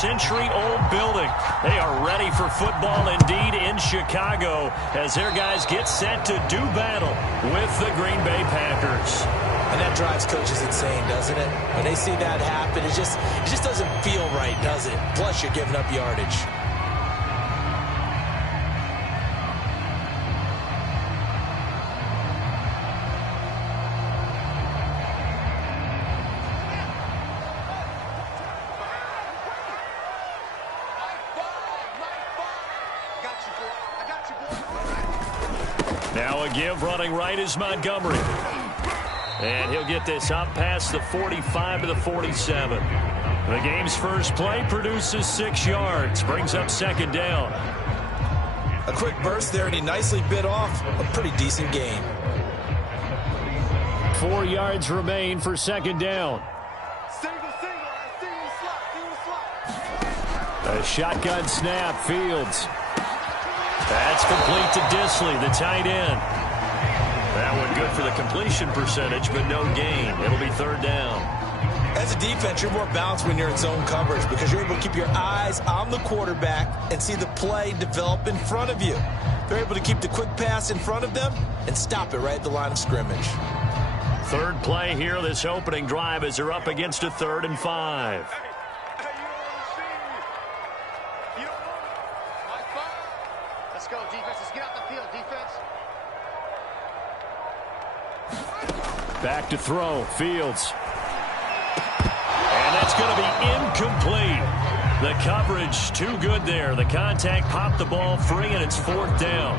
century-old building. They are ready for football indeed in Chicago as their guys get set to do battle with the Green Bay Packers. And that drives coaches insane, doesn't it? When they see that happen, it just doesn't feel right, does it? Plus, you're giving up yardage. Now a give running right is Montgomery. And he'll get this up past the 45 to the 47. The game's first play produces 6 yards. Brings up second down. A quick burst there, and he nicely bit off a pretty decent gain. 4 yards remain for second down. A shotgun snap, Fields. That's complete to Dissly, the tight end. That one good for the completion percentage, but no gain. It'll be third down. As a defense, you're more balanced when you're in zone coverage because you're able to keep your eyes on the quarterback and see the play develop in front of you. They're able to keep the quick pass in front of them and stop it right at the line of scrimmage. Third play here, this opening drive, as they're up against a 3rd and 5. Let's go, defense. Let's get out the field, defense. Back to throw, Fields. And that's going to be incomplete. The coverage too good there. The contact popped the ball free, and it's 4th down.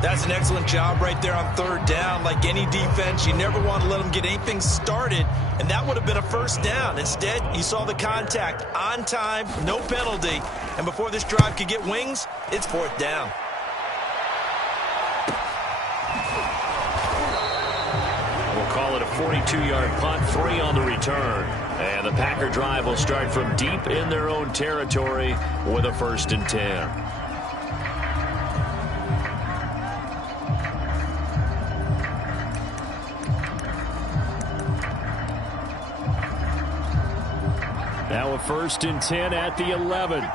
That's an excellent job right there on 3rd down. Like any defense, you never want to let them get anything started, and that would have been a 1st down. Instead, you saw the contact on time, no penalty, and before this drive could get wings, it's 4th down. We'll call it a 42-yard punt, 3 on the return. And the Packer drive will start from deep in their own territory with a 1st and 10. Now a 1st and 10 at the 11.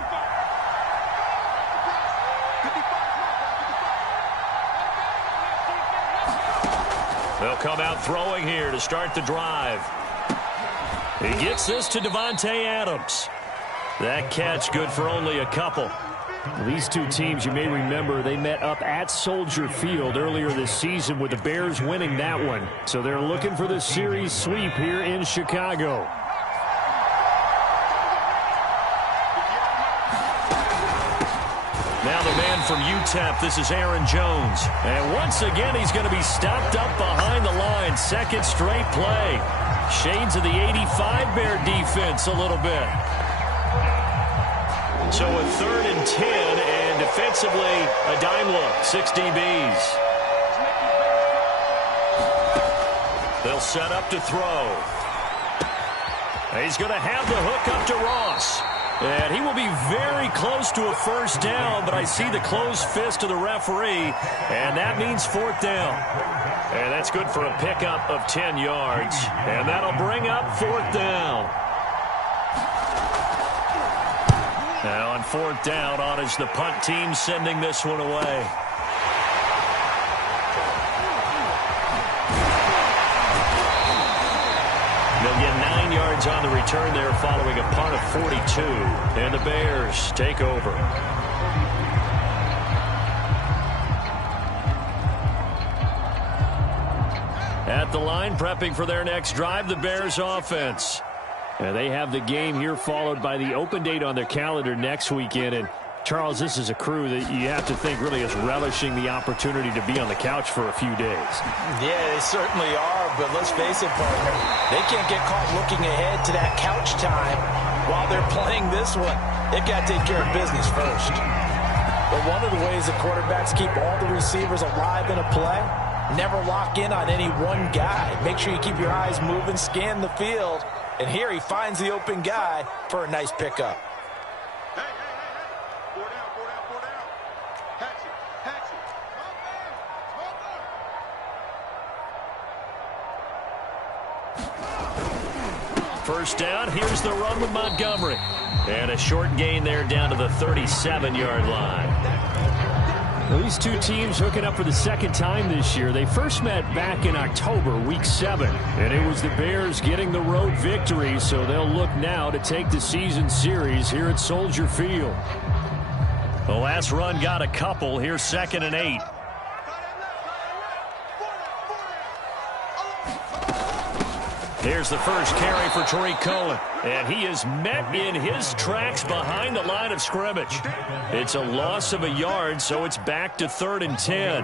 They'll come out throwing here to start the drive. He gets this to Davante Adams. That catch good for only a couple. These two teams, you may remember, they met up at Soldier Field earlier this season with the Bears winning that one. So they're looking for the series sweep here in Chicago. Now the man from UTEP, this is Aaron Jones. And once again, he's going to be stopped up behind the line. 2nd straight play. Shades of the 85 Bear defense a little bit. So a 3rd and 10, and defensively, a dime look. 6 DBs. They'll set up to throw. He's going to have the hook up to Ross. And he will be very close to a 1st down, but I see the closed fist of the referee, and that means 4th down. And that's good for a pickup of 10 yards. And that'll bring up 4th down. Now on 4th down, on is the punt team sending this one away. They'll get 9 yards on the return there following a punt of 42. And the Bears take over. At the line, prepping for their next drive, the Bears offense. And they have the game here followed by the open date on their calendar next weekend. And Charles, this is a crew that you have to think really is relishing the opportunity to be on the couch for a few days. Yeah, they certainly are, but let's face it, partner, they can't get caught looking ahead to that couch time while they're playing this one. They've got to take care of business first. But one of the ways the quarterbacks keep all the receivers alive in a play, never lock in on any one guy. Make sure you keep your eyes moving, scan the field, and here he finds the open guy for a nice pickup. first down. Here's the run with Montgomery. And a short gain there down to the 37-yard line. Well, these two teams hooking up for the second time this year. They first met back in October, Week 7. And it was the Bears getting the road victory, so they'll look now to take the season series here at Soldier Field. The last run got a couple. Here's 2nd and 8. Here's the first carry for Tariq Cohen. And he is met in his tracks behind the line of scrimmage. It's a loss of a yard, so it's back to 3rd and 10.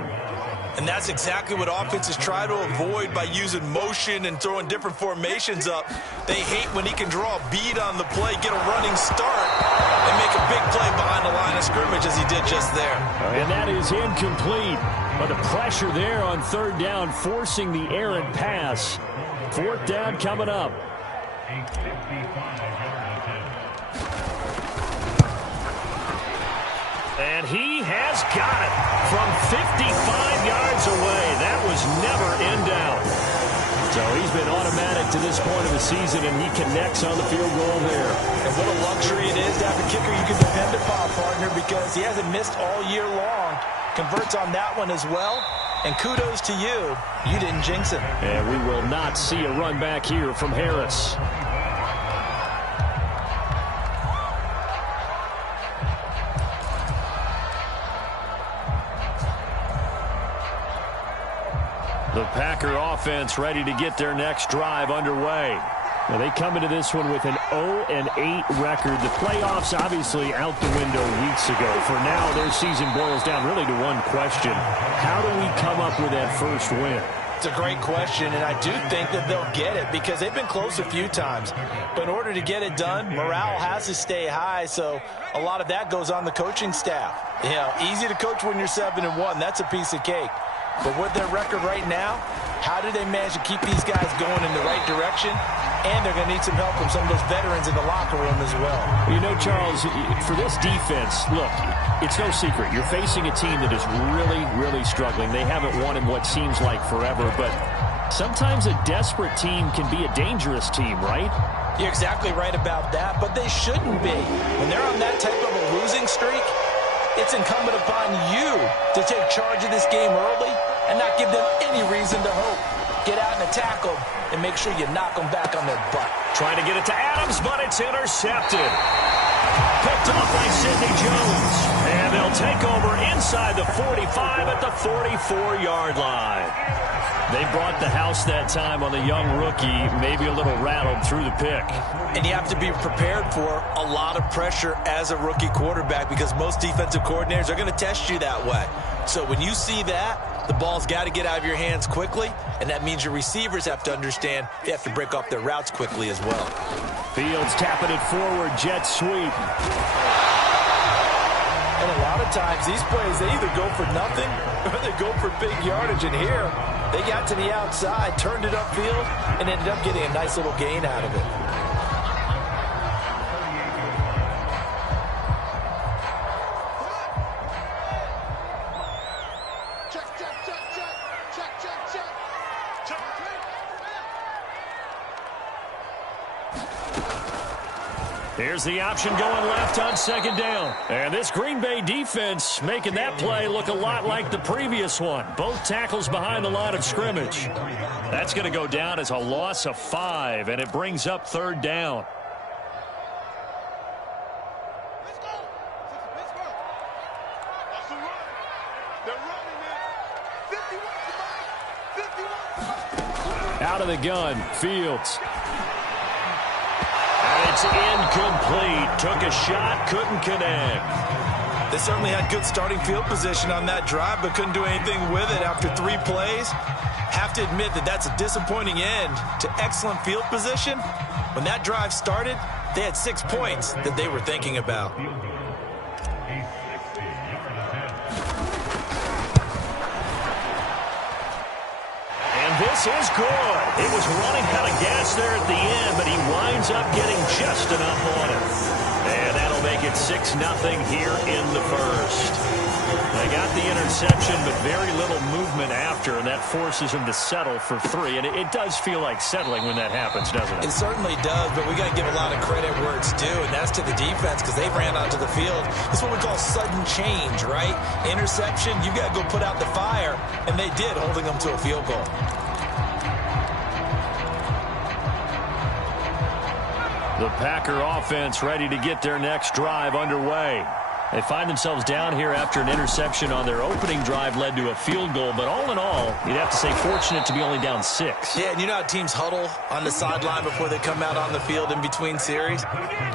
And that's exactly what offenses try to avoid by using motion and throwing different formations up. They hate when he can draw a bead on the play, get a running start, and make a big play behind the line of scrimmage as he did just there. And that is incomplete. But the pressure there on 3rd down, forcing the errant pass. 4th down coming up. And he has got it from 55 yards away. That was never in doubt. So he's been automatic to this point of the season, and he connects on the field goal there. And what a luxury it is to have a kicker you can depend upon, partner, because he hasn't missed all year long. Converts on that one as well. And kudos to you. You didn't jinx him. And we will not see a run back here from Harris. The Packer offense ready to get their next drive underway. Now they come into this one with an 0-8 record. The playoffs obviously out the window weeks ago. For now, their season boils down really to one question. How do we come up with that first win? It's a great question, and I do think that they'll get it because they've been close a few times. But in order to get it done, morale has to stay high, so a lot of that goes on the coaching staff. You know, easy to coach when you're 7-1. That's a piece of cake. But with their record right now, how do they manage to keep these guys going in the right direction? And they're going to need some help from some of those veterans in the locker room as well. You know, Charles, for this defense, look, it's no secret. You're facing a team that is really, really struggling. They haven't won in what seems like forever, but sometimes a desperate team can be a dangerous team, right? You're exactly right about that, but they shouldn't be. When they're on that type of a losing streak, it's incumbent upon you to take charge of this game early and not give them any reason to hope. Get out and attack them and make sure you knock them back on their butt. Trying to get it to Adams, but it's intercepted. Picked off by Sidney Jones. And they'll take over inside the 45 at the 44-yard line. They brought the house that time on the young rookie, maybe a little rattled through the pick. And you have to be prepared for a lot of pressure as a rookie quarterback because most defensive coordinators are going to test you that way. So when you see that, the ball's got to get out of your hands quickly, and that means your receivers have to understand they have to break off their routes quickly as well. Fields tapping it forward, jet sweep. And a lot of times, these plays, they either go for nothing or they go for big yardage. And here, they got to the outside, turned it upfield, and ended up getting a nice little gain out of it. Here's the option going left on 2nd down. And this Green Bay defense making that play look a lot like the previous one. Both tackles behind the line of scrimmage. That's going to go down as a loss of 5, and it brings up 3rd down. Out of the gun, Fields. It's incomplete. Took a shot, couldn't connect. They certainly had good starting field position on that drive, but couldn't do anything with it after 3 plays. Have to admit that that's a disappointing end to excellent field position. When that drive started, they had 6 points that they were thinking about. This is good. It was running out of gas there at the end, but he winds up getting just enough on it. And that'll make it 6-0 here in the first. They got the interception, but very little movement after, and that forces him to settle for 3. And it does feel like settling when that happens, doesn't it? It certainly does, but we got to give a lot of credit where it's due, and that's to the defense because they ran onto the field. It's what we call sudden change, right? Interception, you got to go put out the fire, and they did, holding them to a field goal. The Packer offense ready to get their next drive underway. They find themselves down here after an interception on their opening drive led to a field goal. But all in all, you'd have to say fortunate to be only down 6. Yeah, and you know how teams huddle on the sideline before they come out on the field in between series?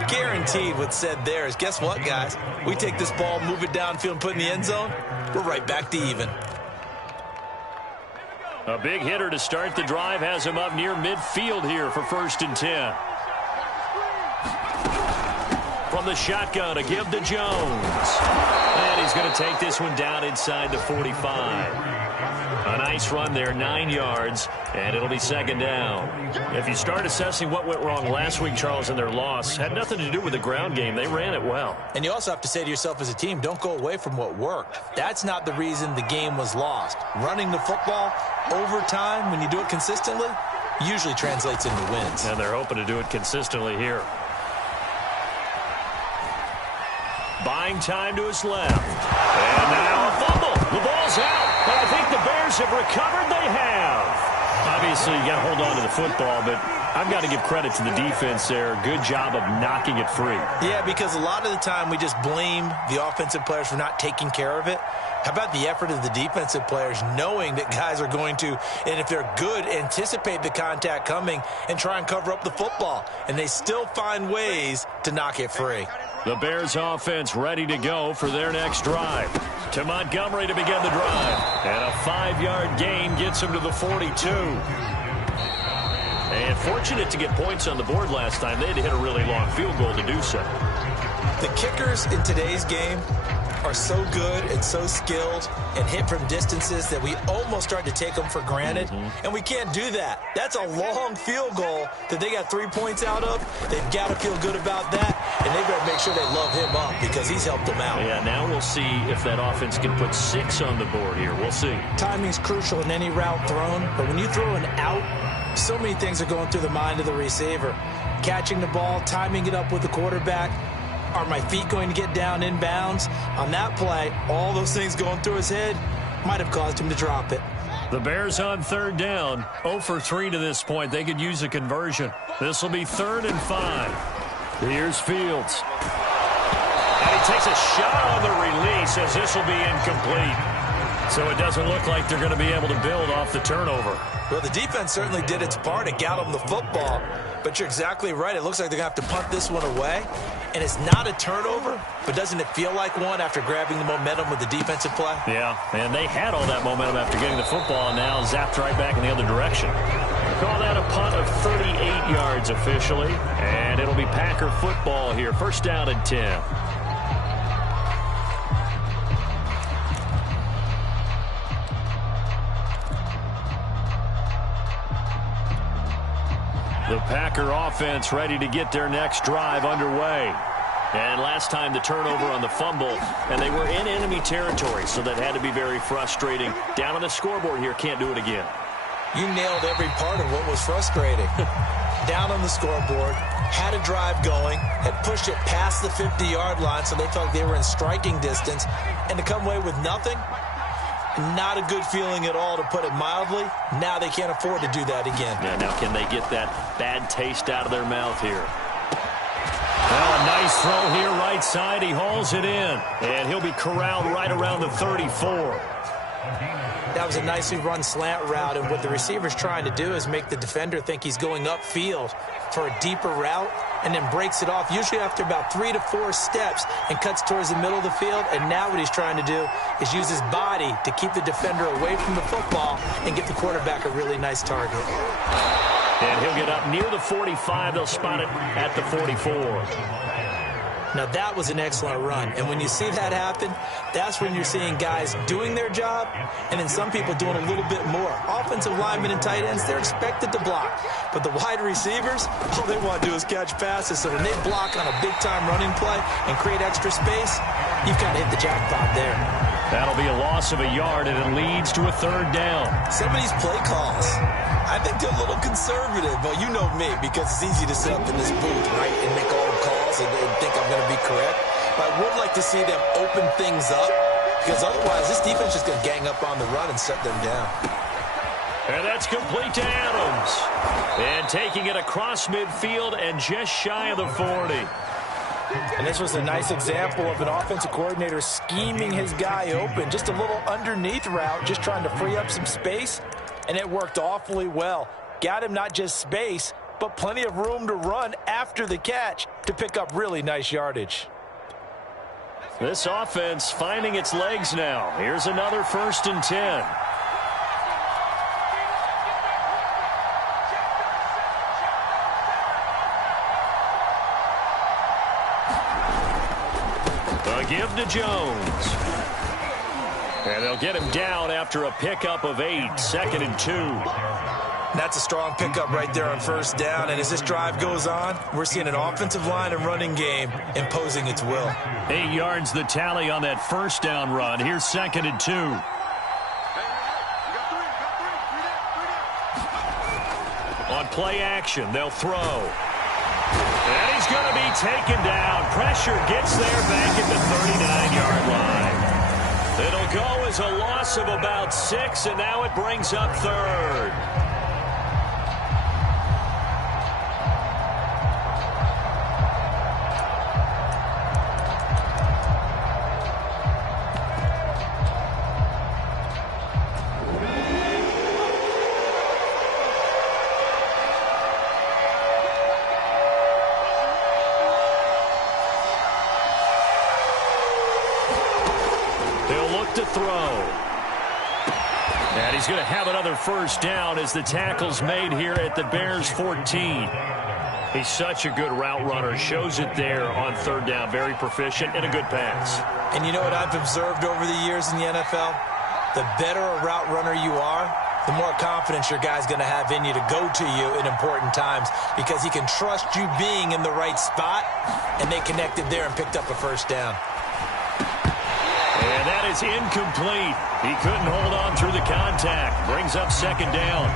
Guaranteed what's said there is, guess what, guys? We take this ball, move it downfield, and put it in the end zone, we're right back to even. A big hitter to start the drive has him up near midfield here for 1st and 10. From the shotgun, a give to Jones. And he's going to take this one down inside the 45. A nice run there, 9 yards, and it'll be 2nd down. If you start assessing what went wrong last week, Charles, in their loss, had nothing to do with the ground game. They ran it well. And you also have to say to yourself as a team, don't go away from what worked. That's not the reason the game was lost. Running the football over time, when you do it consistently, usually translates into wins. And they're hoping to do it consistently here. Buying time to his left. And now a fumble. The ball's out. And I think the Bears have recovered. They have. Obviously, you got to hold on to the football, but I've got to give credit to the defense there. Good job of knocking it free. Yeah, because a lot of the time we just blame the offensive players for not taking care of it. How about the effort of the defensive players knowing that guys are going to, and if they're good, anticipate the contact coming and try and cover up the football. And they still find ways to knock it free. The Bears offense ready to go for their next drive. To Montgomery to begin the drive. And a 5-yard gain gets him to the 42. And fortunate to get points on the board last time. They had to hit a really long field goal to do so. The kickers in today's game are so good and so skilled and hit from distances that we almost start to take them for granted. And we can't do that. That's a long field goal that they got 3 points out of. They've got to feel good about that, and they better make sure they love him up because he's helped them out. Yeah, now we'll see if that offense can put 6 on the board here. We'll see. Timing's crucial in any route thrown, but when you throw an out, so many things are going through the mind of the receiver. Catching the ball, timing it up with the quarterback. Are my feet going to get down in bounds? On that play, all those things going through his head might have caused him to drop it. The Bears on 3rd down. 0 for 3 to this point. They could use a conversion. This will be 3rd and 5. Here's Fields. And he takes a shot on the release as this will be incomplete. So it doesn't look like they're going to be able to build off the turnover. Well, the defense certainly did its part. It got them the football. But you're exactly right. It looks like they're going to have to punt this one away. And it's not a turnover, but doesn't it feel like one after grabbing the momentum with the defensive play? Yeah, and they had all that momentum after getting the football and now zapped right back in the other direction. Call that a punt of 38 yards officially. And it'll be Packer football here. 1st down and 10. The Packer offense ready to get their next drive underway. And last time the turnover on the fumble, and they were in enemy territory, so that had to be very frustrating. Down on the scoreboard here, can't do it again. You nailed every part of what was frustrating. Down on the scoreboard, had a drive going, had pushed it past the 50-yard line, so they felt they were in striking distance, and to come away with nothing, not a good feeling at all, to put it mildly. Now they can't afford to do that again. Yeah, now can they get that bad taste out of their mouth here? Well, a nice throw here, right side. He hauls it in, and he'll be corralled right around the 34. That was a nicely run slant route, and what the receiver's trying to do is make the defender think he's going upfield for a deeper route, and then breaks it off, usually after about 3 to 4 steps, and cuts towards the middle of the field. And now what he's trying to do is use his body to keep the defender away from the football and get the quarterback a really nice target. And he'll get up near the 45. They'll spot it at the 44. Now, that was an excellent run. And when you see that happen, that's when you're seeing guys doing their job and then some people doing a little bit more. Offensive linemen and tight ends, they're expected to block. But the wide receivers, all they want to do is catch passes. So when they block on a big-time running play and create extra space, you've kind of hit the jackpot there. That'll be a loss of a yard, and it leads to a third down. Some of these play calls, I think they're a little conservative. But you know me, because it's easy to sit up in this booth, right, and make all the calls and think I'm going to be correct. But I would like to see them open things up, because otherwise this defense is going to gang up on the run and shut them down. And that's complete to Adams. And taking it across midfield and just shy of the 40. And this was a nice example of an offensive coordinator scheming his guy open. Just a little underneath route, just trying to free up some space. And it worked awfully well. Got him not just space, but plenty of room to run after the catch to pick up really nice yardage. This offense finding its legs now. Here's another 1st and 10. A give to Jones. And they'll get him down after a pickup of 8, 2nd and 2. That's a strong pickup right there on 1st down. And as this drive goes on, we're seeing an offensive line and running game imposing its will. 8 yards the tally on that 1st down run. Here's 2nd and 2. On play action, they'll throw. And he's going to be taken down. Pressure gets there back at the 39-yard line. It'll go as a loss of about 6, and now it brings up 3rd. To throw. And he's going to have another 1st down as the tackle's made here at the Bears 14. He's such a good route runner. Shows it there on 3rd down. Very proficient and a good pass. And you know what I've observed over the years in the NFL? The better a route runner you are, the more confidence your guy's going to have in you to go to you in important times because he can trust you being in the right spot, and they connected there and picked up a 1st down. And that is incomplete. He couldn't hold on through the contact. Brings up 2nd down.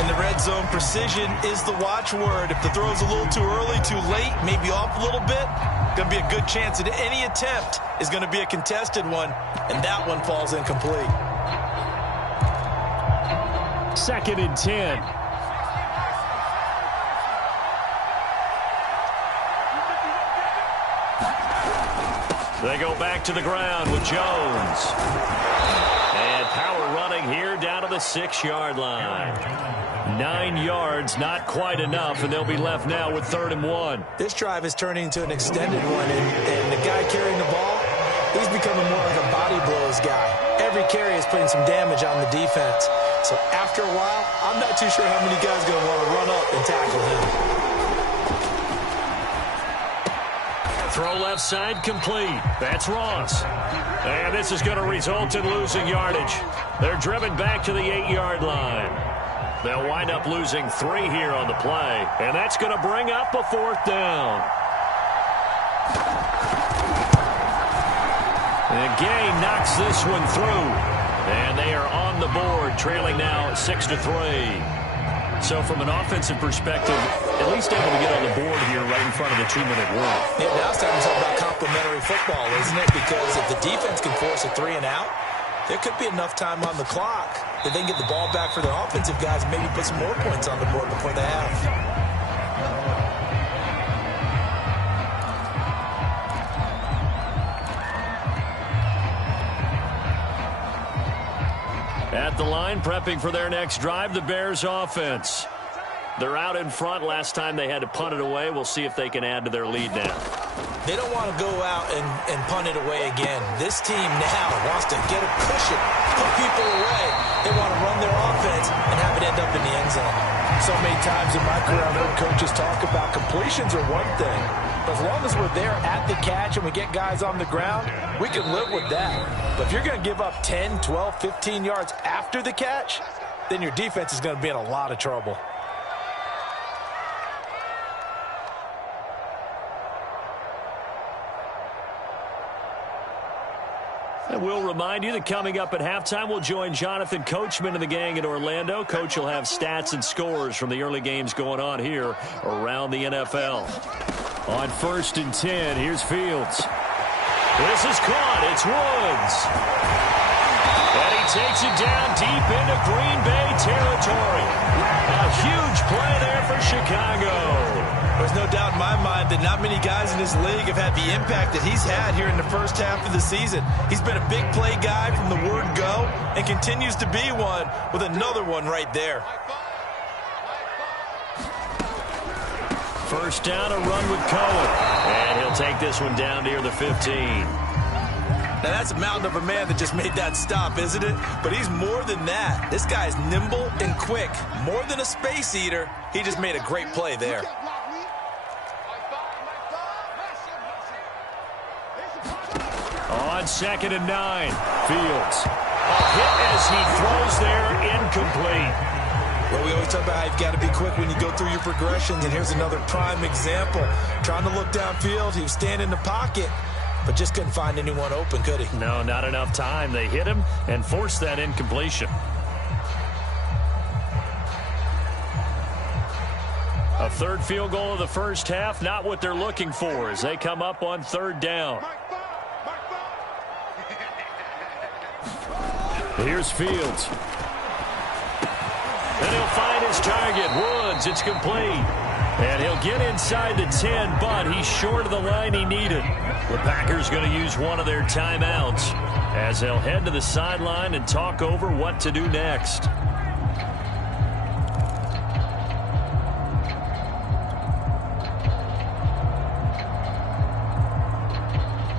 In the red zone, precision is the watchword. If the throw's a little too early, too late, maybe off a little bit, going to be a good chance that any attempt is going to be a contested one, and that one falls incomplete. 2nd and 10. They go back to the ground with Jones. And power running here down to the 6-yard line. 9 yards, not quite enough, and they'll be left now with 3rd and 1. This drive is turning into an extended one, and the guy carrying the ball, he's becoming more like a body blows guy. Every carry is putting some damage on the defense. So after a while, I'm not too sure how many guys are going to want to run up and tackle him. Throw left side complete. That's Ross. And this is going to result in losing yardage. They're driven back to the 8-yard line. They'll wind up losing 3 here on the play. And that's going to bring up a 4th down. And Gay knocks this one through. And they are on the board, trailing now 6-3. So from an offensive perspective, at least able to get on the board here right in front of the 2-minute warning. Yeah, now it's time to talk about complementary football, isn't it? Because if the defense can force a 3-and-out, there could be enough time on the clock that they can get the ball back for their offensive guys and maybe put some more points on the board before the half. At the line, prepping for their next drive, the Bears offense. They're out in front. Last time they had to punt it away. We'll see if they can add to their lead now. They don't want to go out and punt it away again. This team now wants to get a cushion, put people away. They want to run their offense and have it end up in the end zone. So many times in my career, I've heard coaches talk about completions are one thing, But as long as we're there at the catch and we get guys on the ground, we can live with that. But if you're going to give up 10, 12, 15 yards after the catch, then your defense is going to be in a lot of trouble. And we'll remind you that coming up at halftime, we'll join Jonathan Coachman and the gang in Orlando. Coach will have stats and scores from the early games going on here around the NFL. On 1st and 10, here's Fields. This is caught. It's Woods. And he takes it down deep into Green Bay territory. A huge play there for Chicago. There's no doubt in my mind that not many guys in this league have had the impact that he's had here in the first half of the season. He's been a big play guy from the word go and continues to be one with another one right there. First down, a run with Cohen. And he'll take this one down near the 15. Now, that's a mountain of a man that just made that stop, isn't it? But he's more than that. This guy's nimble and quick. More than a space eater, he just made a great play there. On 2nd and 9, Fields. A hit as he throws there, incomplete. Well, we always talk about how you've got to be quick when you go through your progressions, and here's another prime example. Trying to look downfield, he was standing in the pocket, but just couldn't find anyone open, could he? No, not enough time. They hit him and forced that incompletion. A third field goal of the first half, not what they're looking for as they come up on 3rd down. Here's Fields. And he'll find his target, Woods. It's complete. And he'll get inside the 10, but he's short of the line he needed. The Packers going to use one of their timeouts as they'll head to the sideline and talk over what to do next.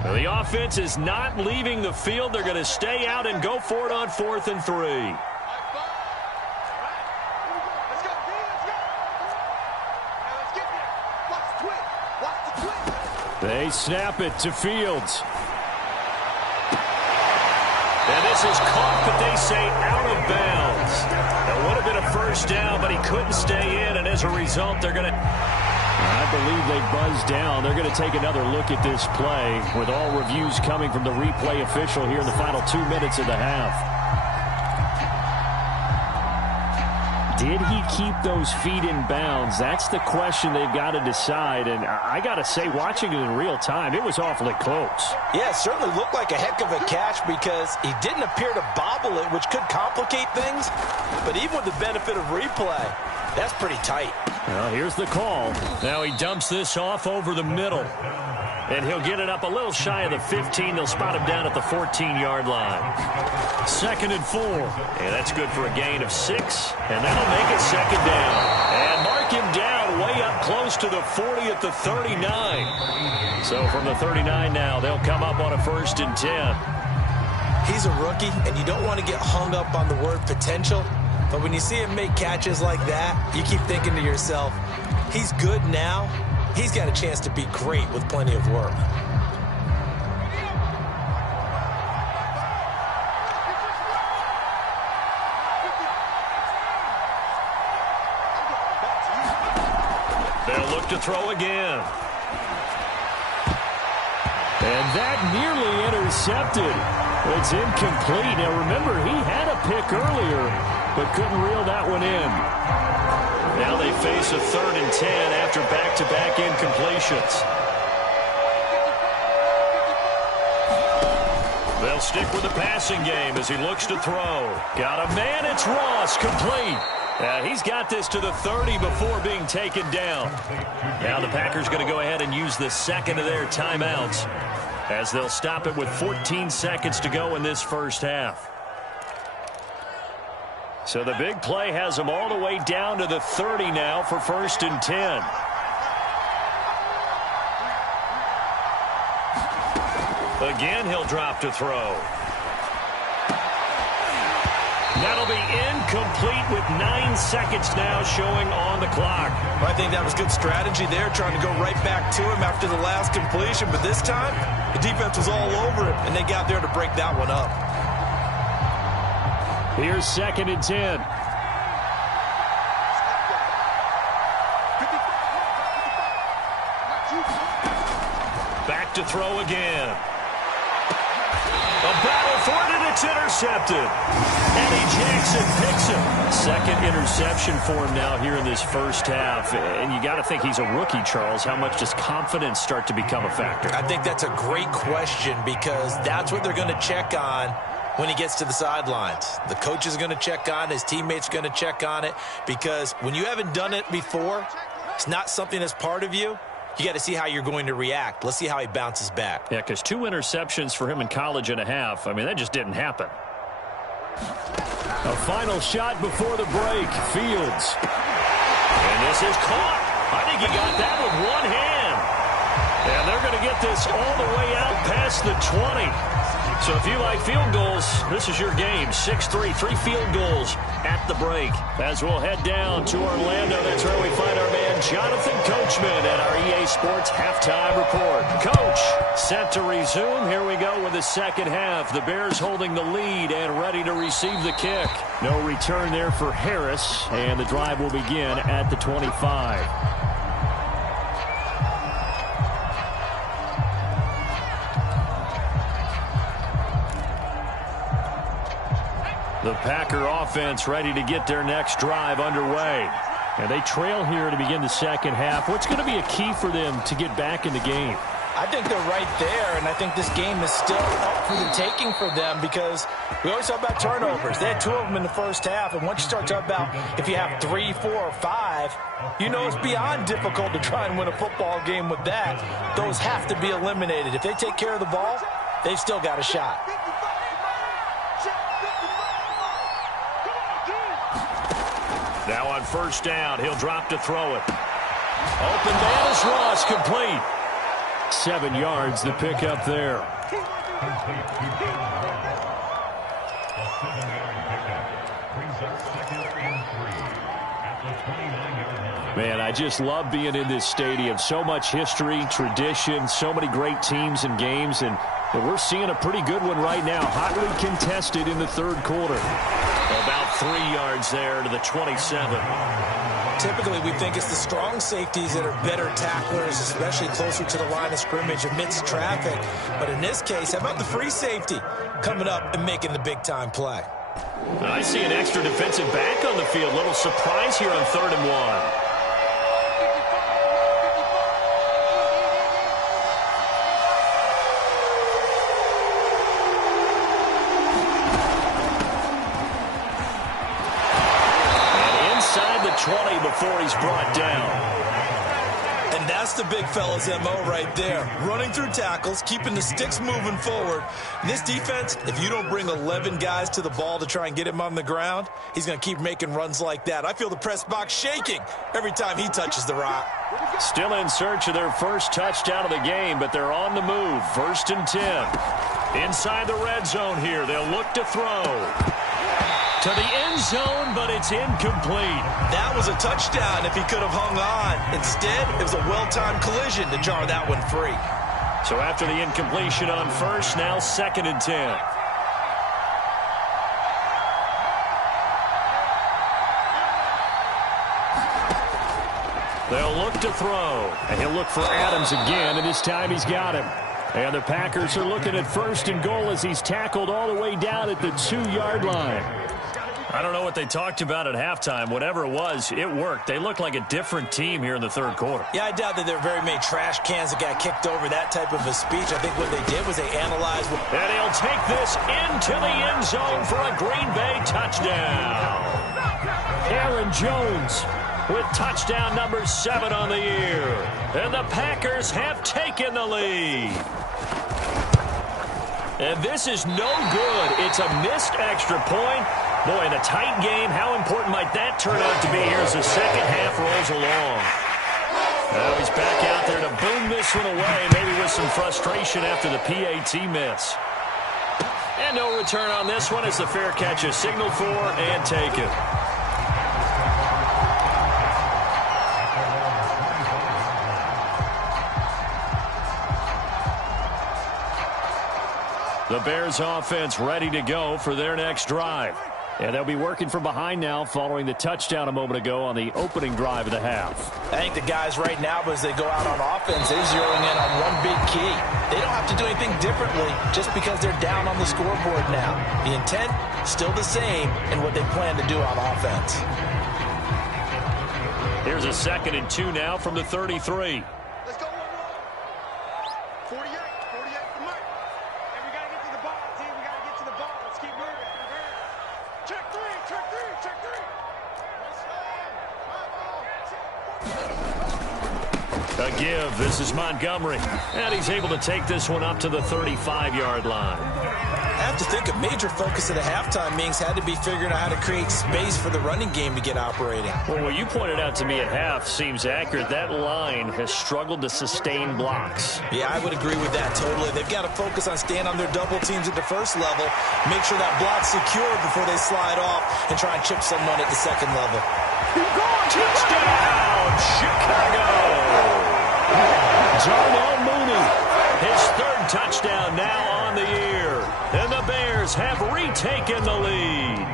The offense is not leaving the field. They're going to stay out and go for it on 4th and 3. They snap it to Fields. And this is caught, but they say out of bounds. That would have been a first down, but he couldn't stay in, and as a result, they're going to... I believe they buzzed down. They're going to take another look at this play with all reviews coming from the replay official here in the final 2 minutes of the half. Did he keep those feet in bounds? That's the question they've got to decide. And I got to say, watching it in real time, it was awfully close. Yeah, it certainly looked like a heck of a catch because he didn't appear to bobble it, which could complicate things. But even with the benefit of replay, that's pretty tight. Well, here's the call. Now he dumps this off over the middle. And he'll get it up a little shy of the 15. They'll spot him down at the 14-yard line. 2nd and 4. And that's good for a gain of 6. And that'll make it 2nd down. And mark him down way up close to the 40 at the 39. So from the 39 now, they'll come up on a 1st and 10. He's a rookie, and you don't want to get hung up on the word potential. But when you see him make catches like that, you keep thinking to yourself, he's good now. He's got a chance to be great with plenty of work. They'll look to throw again. And that nearly intercepted. It's incomplete. Now remember, he had a pick earlier, but couldn't reel that one in. Now they face a 3rd and 10 after back-to-back incompletions. They'll stick with the passing game as he looks to throw. Got a man, it's Ross, complete. He's got this to the 30 before being taken down. Now the Packers going to go ahead and use the 2nd of their timeouts as they'll stop it with 14 seconds to go in this first half. So the big play has them all the way down to the 30 now for 1st and 10. Again, he'll drop to throw. That'll be incomplete with 9 seconds now showing on the clock. I think that was good strategy there, trying to go right back to him after the last completion. But this time, the defense was all over him, and they got there to break that one up. Here's 2nd and 10. Back to throw again. A battle for it, and it's intercepted. Eddie Jackson picks him. 2nd interception for him now here in this first half. And you got to think he's a rookie, Charles. How much does confidence start to become a factor? I think that's a great question because that's what they're going to check on when he gets to the sidelines. The coach is going to check on it. His teammates are going to check on it because when you haven't done it before, it's not something that's part of you. You got to see how you're going to react. Let's see how he bounces back. Yeah, because 2 interceptions for him in college and a half. I mean, that just didn't happen. A final shot before the break. Fields. And this is caught. I think he got that with one hand. And they're going to get this all the way out past the 20. So if you like field goals, this is your game. 6-3, 3 field goals at the break. As we'll head down to Orlando, that's where we find our man Jonathan Coachman at our EA Sports Halftime Report. Coach, set to resume. Here we go with the second half. The Bears holding the lead and ready to receive the kick. No return there for Harris, and the drive will begin at the 25. The Packer offense ready to get their next drive underway. And they trail here to begin the second half. What's going to be a key for them to get back in the game? I think they're right there, and I think this game is still up for the taking for them because we always talk about turnovers. They had 2 of them in the first half, and once you start talking about if you have 3, 4, or 5, you know it's beyond difficult to try and win a football game with that. Those have to be eliminated. If they take care of the ball, they've still got a shot. Now on first down, he'll drop to throw it. Open man is Ross, complete. 7 yards, the pickup there. Man, I just love being in this stadium. So much history, tradition, so many great teams and games, and we're seeing a pretty good one right now. Hotly contested in the third quarter. About 3 yards there to the 27. Typically, we think it's the strong safeties that are better tacklers, especially closer to the line of scrimmage amidst traffic. But in this case, how about the free safety coming up and making the big-time play? I see an extra defensive back on the field. Little surprise here on 3rd and 1. The 20 before he's brought down. And that's the big fella's MO right there. Running through tackles, keeping the sticks moving forward. And this defense, if you don't bring 11 guys to the ball to try and get him on the ground, he's going to keep making runs like that. I feel the press box shaking every time he touches the rock. Still in search of their first touchdown of the game, but they're on the move. 1st and 10. Inside the red zone here, they'll look to throw. To the end zone, but it's incomplete. That was a touchdown if he could have hung on. Instead, it was a well-timed collision to jar that one free. So after the incompletion on first, now 2nd and 10. They'll look to throw. And he'll look for Adams again, and this time he's got him. And the Packers are looking at 1st and goal as he's tackled all the way down at the 2-yard line. I don't know what they talked about at halftime. Whatever it was, it worked. They look like a different team here in the third quarter. Yeah, I doubt that there are very many trash cans that got kicked over that type of a speech. I think what they did was they analyzed. And he'll take this into the end zone for a Green Bay touchdown. Aaron Jones with touchdown number 7 on the year. And the Packers have taken the lead. And this is no good. It's a missed extra point. Boy, in a tight game, how important might that turn out to be here as the second half rolls along? Now he's back out there to boom this one away, maybe with some frustration after the PAT miss. And no return on this one as the fair catch is signaled for and taken. The Bears offense ready to go for their next drive. And they'll be working from behind now following the touchdown a moment ago on the opening drive of the half. I think the guys right now, as they go out on offense, they're zeroing in on one big key. They don't have to do anything differently just because they're down on the scoreboard now. The intent, still the same in what they plan to do on offense. Here's a 2nd and 2 now from the 33. Let's go. 48 for Mike. And we got to get to the ball, team. We got to get to the ball. Let's keep moving. Check three. A give. This is Montgomery. And he's able to take this one up to the 35-yard line. I have to think a major focus of the halftime meetings had to be figuring out how to create space for the running game to get operating. Well, what you pointed out to me at half seems accurate. That line has struggled to sustain blocks. Yeah, I would agree with that totally. They've got to focus on staying on their double teams at the first level, make sure that block's secured before they slide off, and try and chip someone at the second level. Touchdown, Chicago! Darnell Mooney, his 3rd touchdown now on the year. And the Bears have retaken the lead.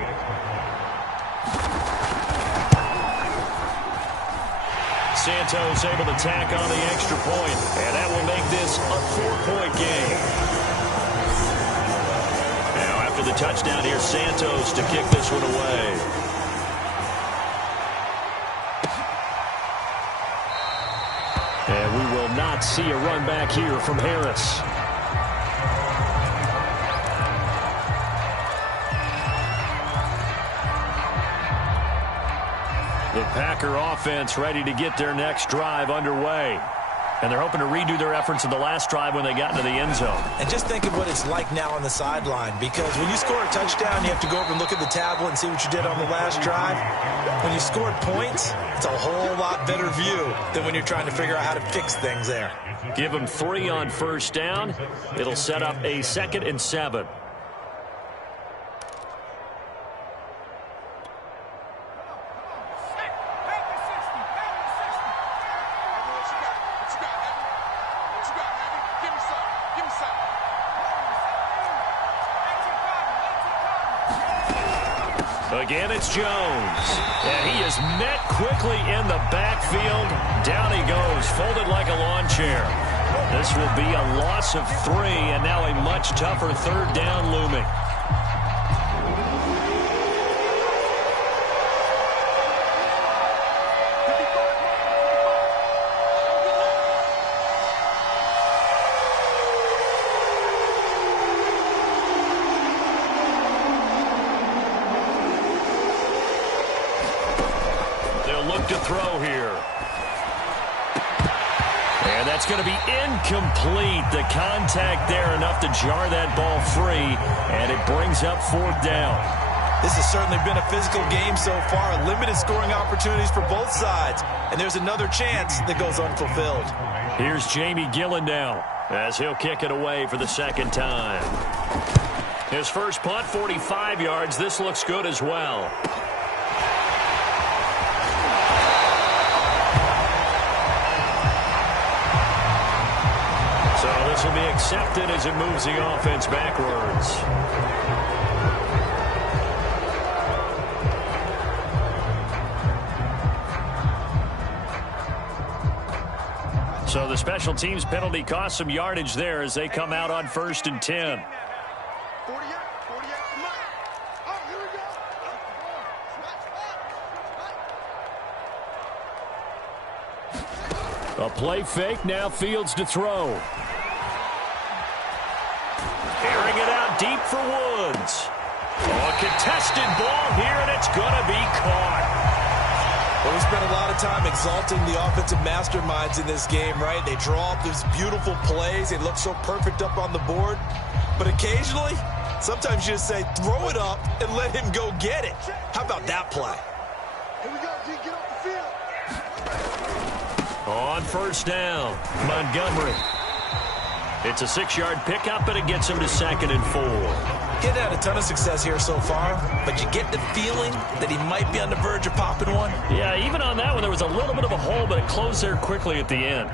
Santos able to tack on the extra point, and that will make this a 4-point game. Now after the touchdown, here's Santos to kick this one away. And we will not see a run back here from Harris. The Packer offense ready to get their next drive underway. And they're hoping to redo their efforts in the last drive when they got into the end zone. And just think of what it's like now on the sideline, because when you score a touchdown, you have to go over and look at the tablet and see what you did on the last drive. When you scored points, it's a whole lot better view than when you're trying to figure out how to fix things there. Give them 3 on first down. It'll set up a 2nd and 7. Again, it's Jones. And he is met quickly in the backfield. Down he goes, folded like a lawn chair. This will be a loss of 3, and now a much tougher 3rd down looming. To throw here. And that's going to be incomplete. The contact there enough to jar that ball free, and it brings up 4th down. This has certainly been a physical game so far. Limited scoring opportunities for both sides. And there's another chance that goes unfulfilled. Here's Jamie Gillen now as he'll kick it away for the 2nd time. His first punt, 45 yards. This looks good as well. This will be accepted as it moves the offense backwards. So the special teams penalty cost some yardage there as they come out on 1st and 10. 48 for Mike. Oh, here we go. A play fake, now Fields to throw. Airing it out deep for Woods. A contested ball here, and it's going to be caught. Well, we spent a lot of time exalting the offensive masterminds in this game, right? They draw up these beautiful plays. They look so perfect up on the board. But occasionally, sometimes you just say, throw it up and let him go get it. How about that play? Here we go, G. Get off the field. On 1st down, Montgomery. It's a 6-yard pickup, and it gets him to 2nd and 4. He hasn't had a ton of success here so far, but you get the feeling that he might be on the verge of popping one. Yeah, even on that one, there was a little bit of a hole, but it closed there quickly at the end.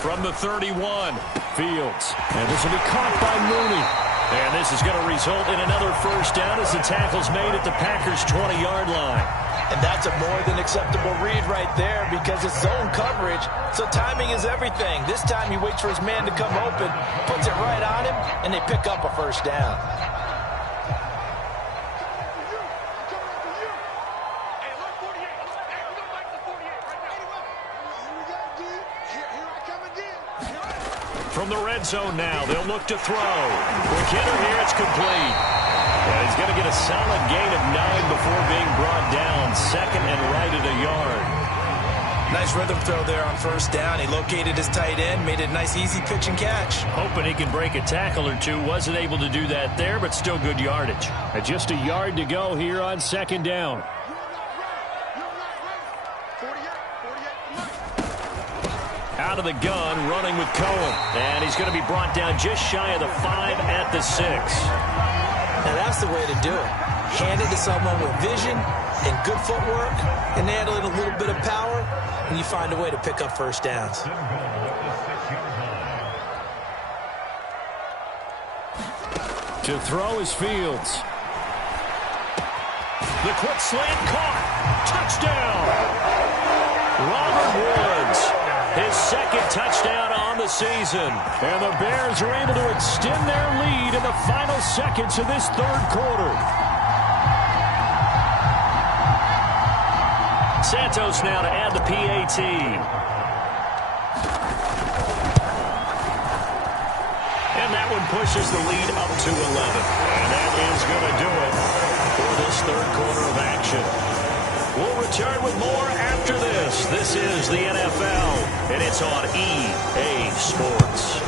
From the 31, Fields. And this will be caught by Mooney. And this is going to result in another first down as the tackle's made at the Packers' 20-yard line. And that's a more than acceptable read right there because it's zone coverage, so timing is everything. This time he waits for his man to come open, puts it right on him, and they pick up a first down. From the red zone now, they'll look to throw. Quick hitter here, it's complete. And he's going to get a solid gain of 9 before being brought down. 2nd and right at a yard. Nice rhythm throw there on first down. He located his tight end, made it a nice easy pitch and catch. Hoping he can break a tackle or two. Wasn't able to do that there, but still good yardage. And just a yard to go here on 2nd down. Out of the gun, running with Cohen. And he's going to be brought down just shy of the 5 at the 6. Now that's the way to do it. Hand it to someone with vision and good footwork and handle it a little bit of power, and you find a way to pick up first downs. To throw is Fields. The quick slant caught. Touchdown. Robert Woods. His 2nd touchdown on the season. And the Bears are able to extend their lead in the final seconds of this 3rd quarter. Santos now to add the PAT. And that one pushes the lead up to 11. And that is going to do it for this 3rd quarter of action. We'll return with more after this. This is the NFL, and it's on EA Sports.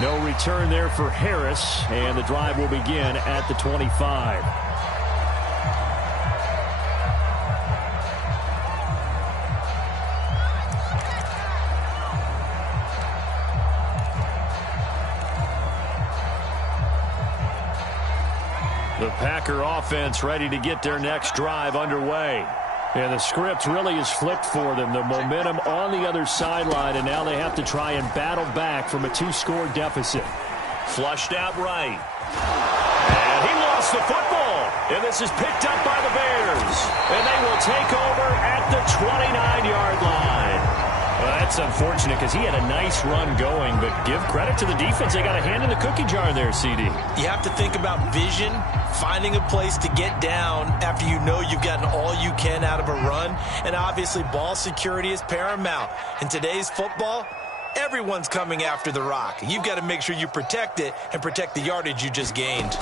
No return there for Harris, and the drive will begin at the 25. The Packer offense ready to get their next drive underway. And the script really is flipped for them. The momentum on the other sideline, and now they have to try and battle back from a 2-score deficit. Flushed out right. And he lost the football. And this is picked up by the Bears. And they will take over at the 29-yard line. Well, that's unfortunate because he had a nice run going, but give credit to the defense. They got a hand in the cookie jar there, CD. You have to think about vision, finding a place to get down after you know you've gotten all you can out of a run, and obviously ball security is paramount. In today's football, everyone's coming after the rock. You've got to make sure you protect it and protect the yardage you just gained.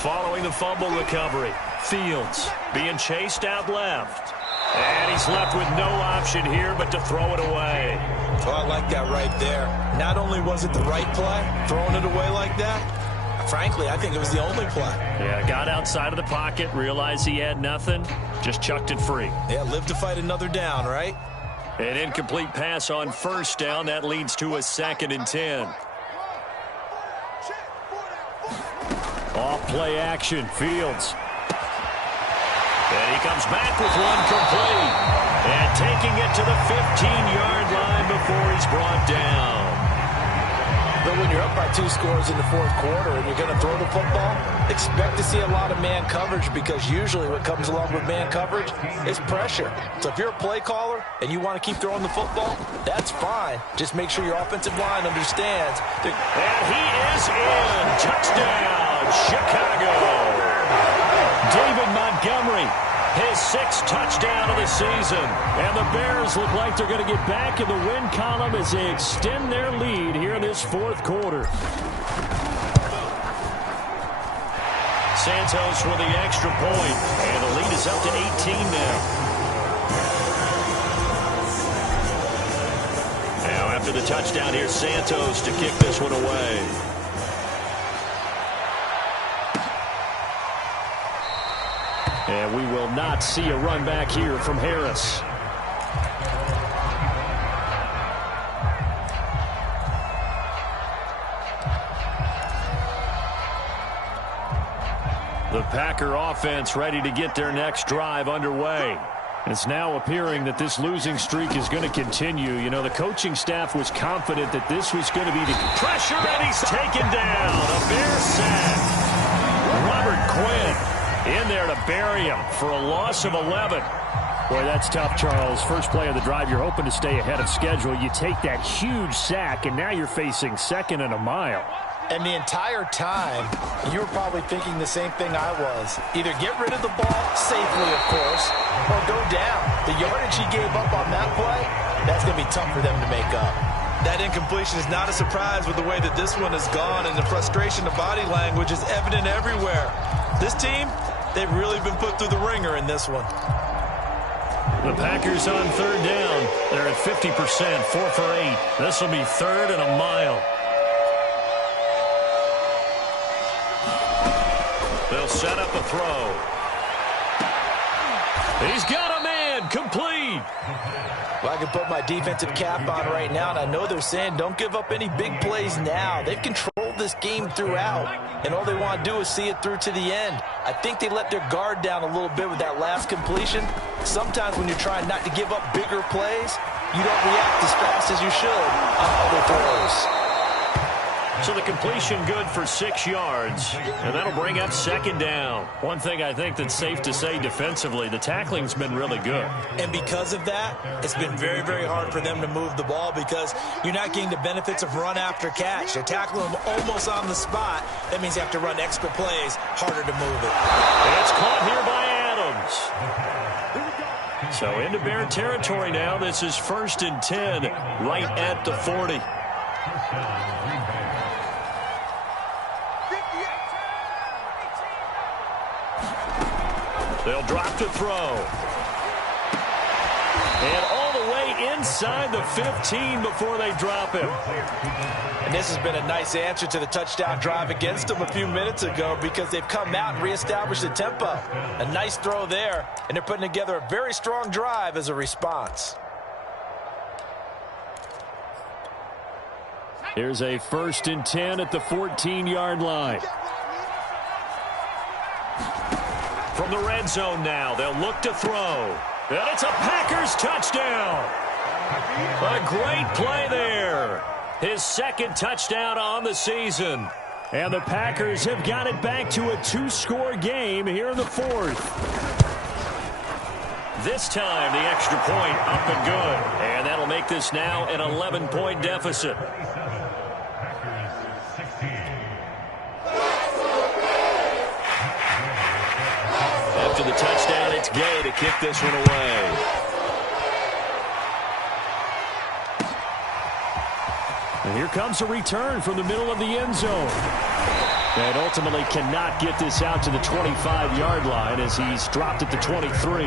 Following the fumble recovery, Fields being chased out left. And he's left with no option here but to throw it away. Oh, I like that right there. Not only was it the right play, throwing it away like that, frankly, I think it was the only play. Yeah, got outside of the pocket, realized he had nothing, just chucked it free. Yeah, live to fight another down, right? An incomplete pass on first down. That leads to a 2nd and 10. Off play action, Fields. And he comes back with one complete. And taking it to the 15-yard line before he's brought down. But when you're up by 2 scores in the 4th quarter and you're going to throw the football, expect to see a lot of man coverage because usually what comes along with man coverage is pressure. So if you're a play caller and you want to keep throwing the football, that's fine. Just make sure your offensive line understands. And he is in. Touchdown, Chicago. David Montgomery his 6th touchdown of the season. And the Bears look like they're going to get back in the win column as they extend their lead here in this 4th quarter. Santos with the extra point, and the lead is up to 18 now. Now after the touchdown, here's Santos to kick this one away. And we will not see a run back here from Harris. The Packer offense ready to get their next drive underway. It's now appearing that this losing streak is going to continue. You know, the coaching staff was confident that this was going to be the pressure, and he's taken down. A Bear sack. Robert Quinn in there to bury him for a loss of 11. Boy, that's tough, Charles. First play of the drive, you're hoping to stay ahead of schedule. You take that huge sack, and now you're facing 2nd and a mile. And the entire time, you were probably thinking the same thing I was. Either get rid of the ball, safely of course, or go down. The yardage he gave up on that play, that's going to be tough for them to make up. That incompletion is not a surprise with the way that this one has gone, and the frustration, the body language is evident everywhere. This team, they've really been put through the ringer in this one. The Packers on 3rd down. They're at 50%, 4 for 8. This will be 3rd and a mile. They'll set up a throw. He's got a man, complete. Well, I can put my defensive cap on right now, and I know they're saying don't give up any big plays now. They've controlled this game throughout, and all they want to do is see it through to the end. I think they let their guard down a little bit with that last completion. Sometimes when you're trying not to give up bigger plays, you don't react as fast as you should on other throws. So the completion good for 6 yards, and that'll bring up 2nd down. One thing I think that's safe to say defensively, the tackling's been really good. And because of that, it's been very, very hard for them to move the ball because you're not getting the benefits of run after catch. They're tackling them almost on the spot. That means you have to run extra plays, harder to move it. It's caught here by Adams. So into Bear territory now. This is 1st and 10, right at the 40. They'll drop to throw. And all the way inside the 15 before they drop him. And this has been a nice answer to the touchdown drive against them a few minutes ago because they've come out and reestablished the tempo. A nice throw there, and they're putting together a very strong drive as a response. Here's a 1st and 10 at the 14-yard line. From the red zone now, they'll look to throw. And it's a Packers touchdown. A great play there. His 2nd touchdown on the season. And the Packers have got it back to a 2-score game here in the 4th. This time, the extra point up and good. And that'll make this now an 11-point deficit. After the touchdown, it's Gay to kick this one away. And here comes a return from the middle of the end zone. And ultimately cannot get this out to the 25-yard line as he's dropped at the 23.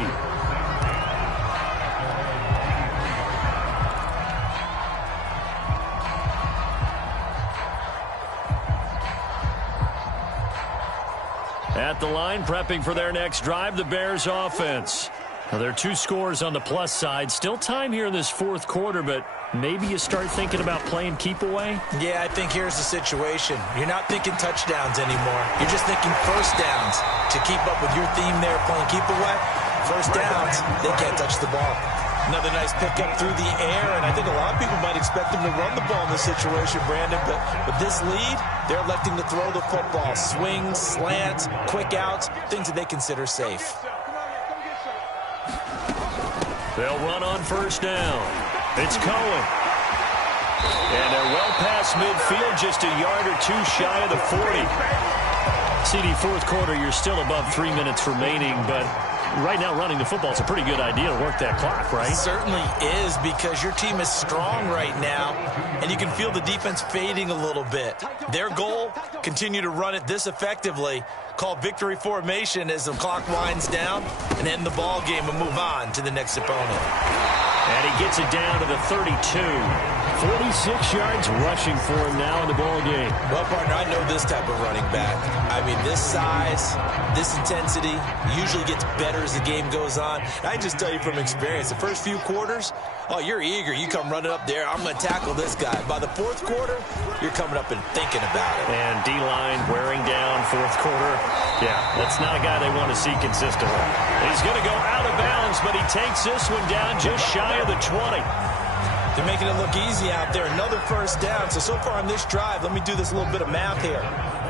At the line, prepping for their next drive, the Bears offense. Now, there are 2 scores on the plus side. Still time here in this 4th quarter, but maybe you start thinking about playing keep away? Yeah, I think here's the situation. You're not thinking touchdowns anymore. You're just thinking first downs. To keep up with your theme there, playing keep away, first downs, they can't touch the ball. Another nice pickup through the air, and I think a lot of people might expect them to run the ball in this situation, Brandon, but with this lead, they're electing to throw the football. Swings, slants, quick outs, things that they consider safe. They'll run on 1st down. It's Cohen. And they're well past midfield, just a yard or 2 shy of the 40. CD, 4th quarter, you're still above 3 minutes remaining, but right now running the football is a pretty good idea to work that clock, right? It certainly is, because your team is strong right now, and you can feel the defense fading a little bit. Their goal, continue to run it this effectively, call victory formation as the clock winds down, and end the ball game and move on to the next opponent. And he gets it down to the 32. 46 yards rushing for him now in the ball game. Well, partner, I know this type of running back. I mean, this size, this intensity usually gets better as the game goes on. And I just tell you from experience, the first few quarters, oh, you're eager. You come running up there, I'm going to tackle this guy. By the fourth quarter, you're coming up and thinking about it. And D-line wearing down fourth quarter. Yeah, that's not a guy they want to see consistently. He's going to go out of bounds, but he takes this one down just shy of the 20. They're making it look easy out there. Another first down. So far on this drive, let me do this little bit of math here.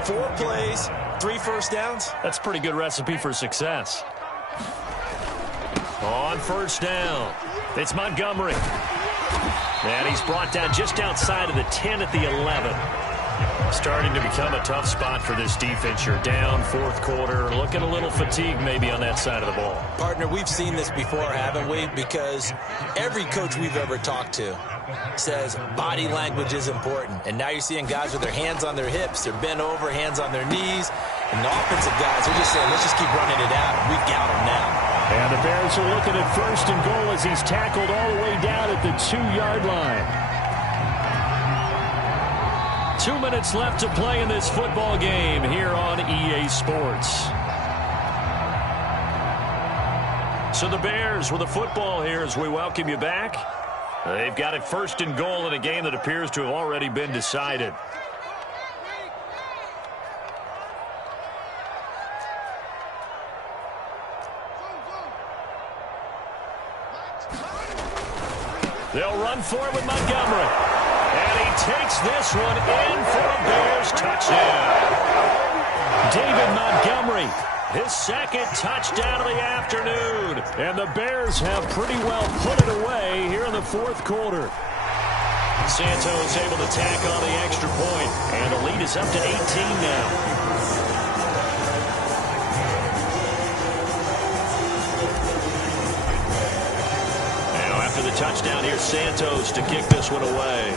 4 plays, 3 first downs. That's a pretty good recipe for success. On first down, it's Montgomery. And he's brought down just outside of the 10 at the 11. Starting to become a tough spot for this defense. You're down fourth quarter, looking a little fatigued maybe on that side of the ball. Partner, we've seen this before, haven't we? Because every coach we've ever talked to says body language is important. And now you're seeing guys with their hands on their hips, they're bent over, hands on their knees. And the offensive guys are just saying, let's just keep running it out. We've got them now. And the Bears are looking at first and goal as he's tackled all the way down at the 2-yard line. 2 minutes left to play in this football game here on EA Sports. So the Bears with the football here as we welcome you back. They've got it first and goal in a game that appears to have already been decided. They'll run for it with Montgomery. And he takes this one in for a Bears touchdown. David Montgomery, his second touchdown of the afternoon. And the Bears have pretty well put it away here in the fourth quarter. Santos able to tack on the extra point. And the lead is up to 18 now. After the touchdown, here's Santos to kick this one away.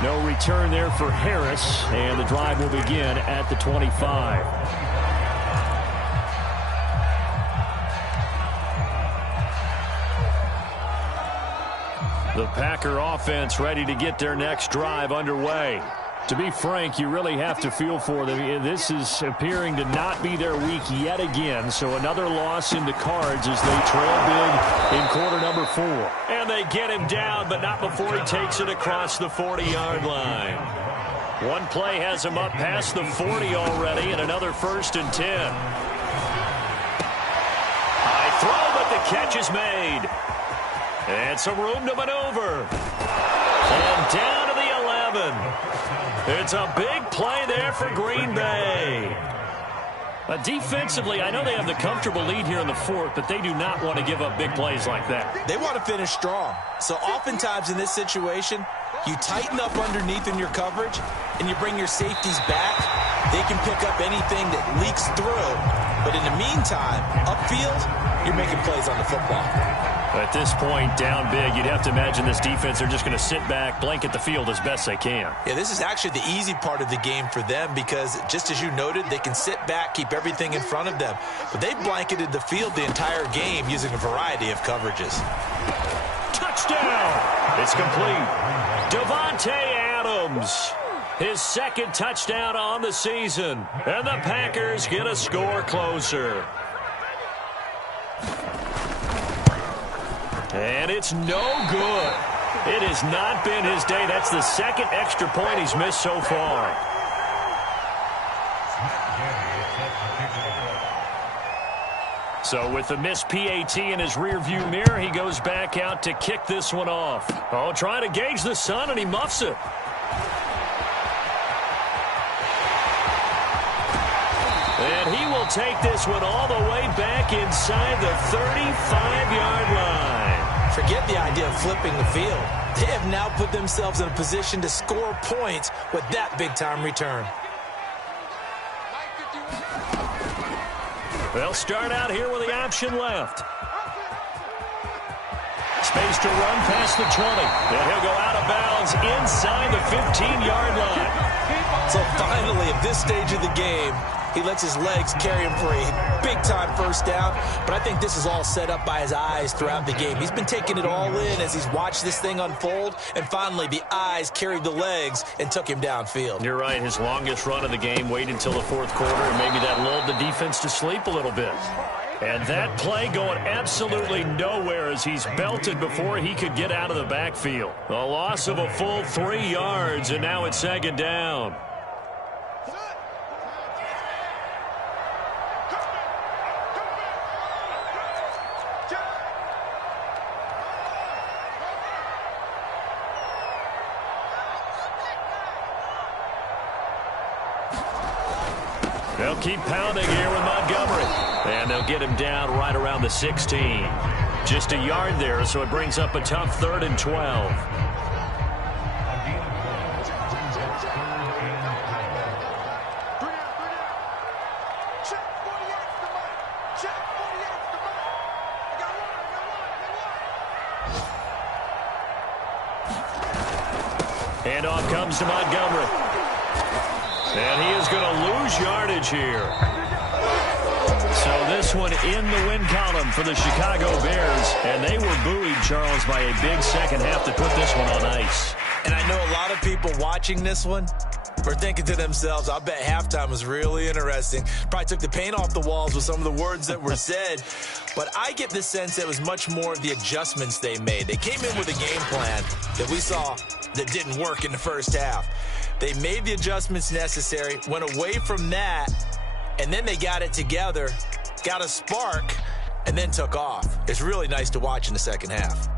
No return there for Harris, and the drive will begin at the 25. The Packer offense ready to get their next drive underway. To be frank, you really have to feel for them. This is appearing to not be their week yet again. So another loss in the cards as they trail big in quarter number 4. And they get him down, but not before he takes it across the 40-yard line. One play has him up past the 40 already, and another first and 10. High throw, but the catch is made. And some room to maneuver. And down to the 11. It's a big play there for Green Bay. Defensively, I know they have the comfortable lead here in the fourth, but they do not want to give up big plays like that. They want to finish strong. So oftentimes in this situation, you tighten up underneath in your coverage, and you bring your safeties back. They can pick up anything that leaks through. But in the meantime, upfield, you're making plays on the football. At this point, down big, you'd have to imagine this defense are just going to sit back, blanket the field as best they can. Yeah, this is actually the easy part of the game for them because, just as you noted, they can sit back, keep everything in front of them. But they've blanketed the field the entire game using a variety of coverages. Touchdown! It's complete. Davante Adams, his second touchdown on the season. And the Packers get a score closer. And it's no good. It has not been his day. That's the second extra point he's missed so far. So with the missed PAT in his rearview mirror, he goes back out to kick this one off. Oh, trying to gauge the sun, and he muffs it. And he will take this one all the way back inside the 35-yard line. Forget the idea of flipping the field. They have now put themselves in a position to score points with that big-time return. They'll start out here with the option left. Space to run past the 20. And he'll go out of bounds inside the 15-yard line. So finally, at this stage of the game, he lets his legs carry him for a big-time first down. But I think this is all set up by his eyes throughout the game. He's been taking it all in as he's watched this thing unfold. And finally, the eyes carried the legs and took him downfield. You're right. His longest run of the game waited until the fourth quarter, and maybe that lulled the defense to sleep a little bit. And that play going absolutely nowhere as he's belted before he could get out of the backfield. A loss of a full 3 yards, and now it's second down. They'll keep pounding here with Montgomery. And they'll get him down right around the 16. Just a yard there, so it brings up a tough 3rd and 12. Handoff comes to Montgomery. And he is going to lose yardage here. So this one in the win column for the Chicago Bears. And they were buoyed, Charles, by a big second half to put this one on ice. And I know a lot of people watching this one are thinking to themselves, I bet halftime was really interesting. Probably took the paint off the walls with some of the words that were said. But I get the sense that it was much more of the adjustments they made. They came in with a game plan that we saw that didn't work in the first half. They made the adjustments necessary, went away from that, and then they got it together, got a spark, and then took off. It's really nice to watch in the second half.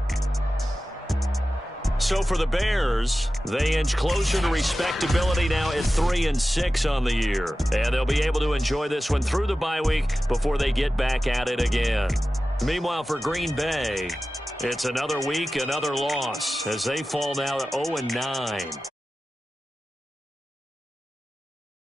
So for the Bears, they inch closer to respectability now at 3-6 on the year. And they'll be able to enjoy this one through the bye week before they get back at it again. Meanwhile, for Green Bay, it's another week, another loss as they fall now to 0-9.